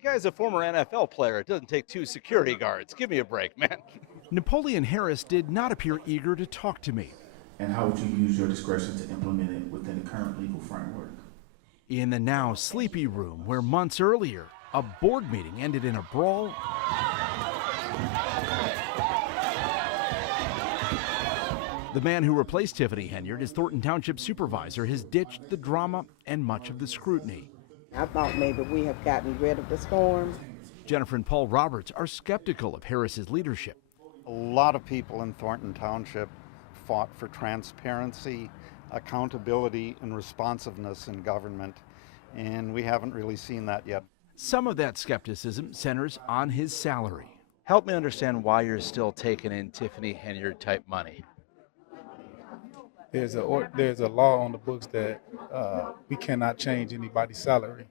The guy's a former NFL player. It doesn't take two security guards. Give me a break, man. Napoleon Harris did not appear eager to talk to me. And how would you use your discretion to implement it within the current legal framework? In the now sleepy room where months earlier, a board meeting ended in a brawl, the man who replaced Tiffany Henyard as Thornton Township supervisor has ditched the drama and much of the scrutiny. I thought maybe we have gotten rid of the storm. Jennifer and Paul Roberts are skeptical of Harris's leadership. A lot of people in Thornton Township fought for transparency, accountability, and responsiveness in government, and we haven't really seen that yet. Some of that skepticism centers on his salary. Help me understand why you're still taking in Tiffany Henyard type money. There's a law on the books that we cannot change anybody's salary.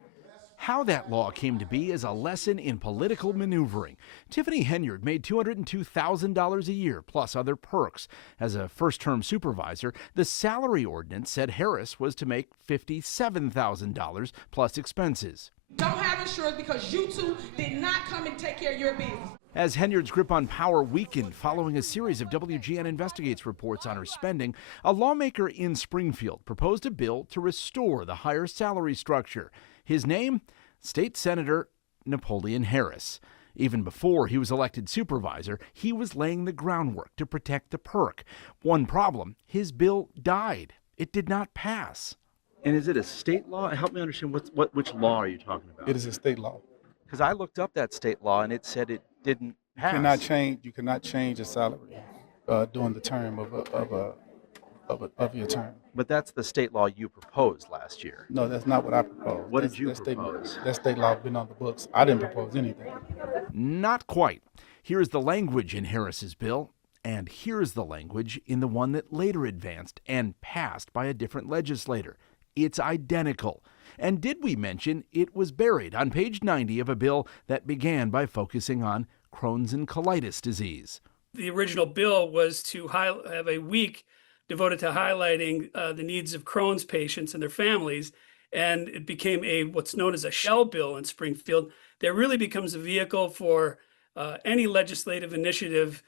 How that law came to be is a lesson in political maneuvering. Tiffany Henyard made $202,000 a year, plus other perks. As a first-term supervisor, the salary ordinance said Harris was to make $57,000 plus expenses. Don't have insurance because you two did not come and take care of your business. As Henyard's grip on power weakened following a series of WGN Investigates reports on her spending, a lawmaker in Springfield proposed a bill to restore the higher salary structure. His name? State Senator Napoleon Harris. Even before he was elected supervisor, he was laying the groundwork to protect the perk. One problem, his bill died. It did not pass. And is it a state law? Help me understand which law are you talking about? It is a state law. Because I looked up that state law and it said it didn't pass. You cannot change a salary during the term of your term. But that's the state law you proposed last year. No, that's not what I proposed. What did you propose? That state law has been on the books. I didn't propose anything. Not quite. Here's the language in Harris's bill, and here's the language in the one that later advanced and passed by a different legislator. It's identical. And did we mention it was buried on page 90 of a bill that began by focusing on Crohn's and colitis disease? The original bill was to have a week devoted to highlighting the needs of Crohn's patients and their families, and it became what's known as a shell bill in Springfield that really becomes a vehicle for any legislative initiative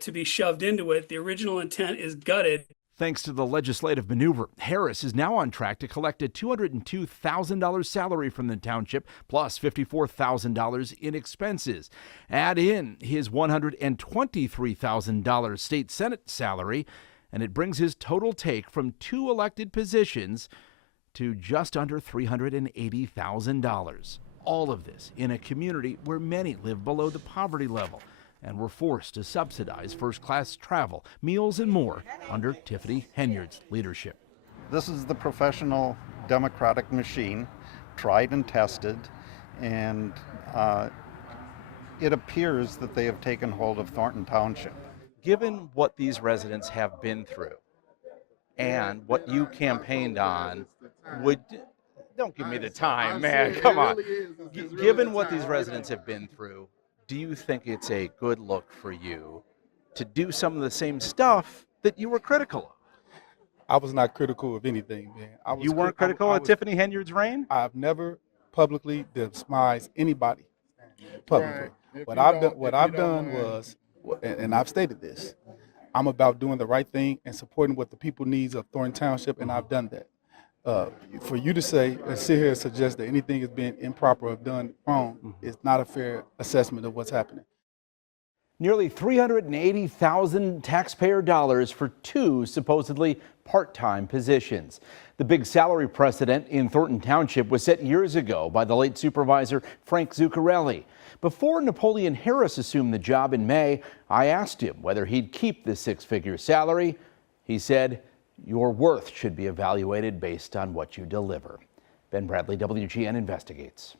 to be shoved into it. The original intent is gutted. Thanks to the legislative maneuver, Harris is now on track to collect a $202,000 salary from the township, plus $54,000 in expenses. Add in his $123,000 state Senate salary, and it brings his total take from 2 elected positions to just under $380,000. All of this in a community where many live below the poverty level and were forced to subsidize first-class travel, meals, and more under Tiffany Henyard's leadership. This is the professional democratic machine, tried and tested, and it appears that they have taken hold of Thornton Township. Given what these residents have been through and what you campaigned on, don't give me the time, man, come on. Given what these residents have been through, do you think it's a good look for you to do some of the same stuff that you were critical of? I was not critical of anything, man. You weren't critical of Tiffany Henyard's reign? I've never publicly despised anybody publicly. What I've done was, and I've stated this, I'm about doing the right thing and supporting what the people needs of Thornton Township, and I've done that. For you to say and sit here and suggest that anything has been improper or done wrong is not a fair assessment of what's happening. Nearly $380,000 taxpayer dollars for 2 supposedly part-time positions. The big salary precedent in Thornton Township was set years ago by the late supervisor Frank Zuccarelli. Before Napoleon Harris assumed the job in May, I asked him whether he'd keep the 6-figure salary. He said, "Your worth should be evaluated based on what you deliver." Ben Bradley, WGN Investigates.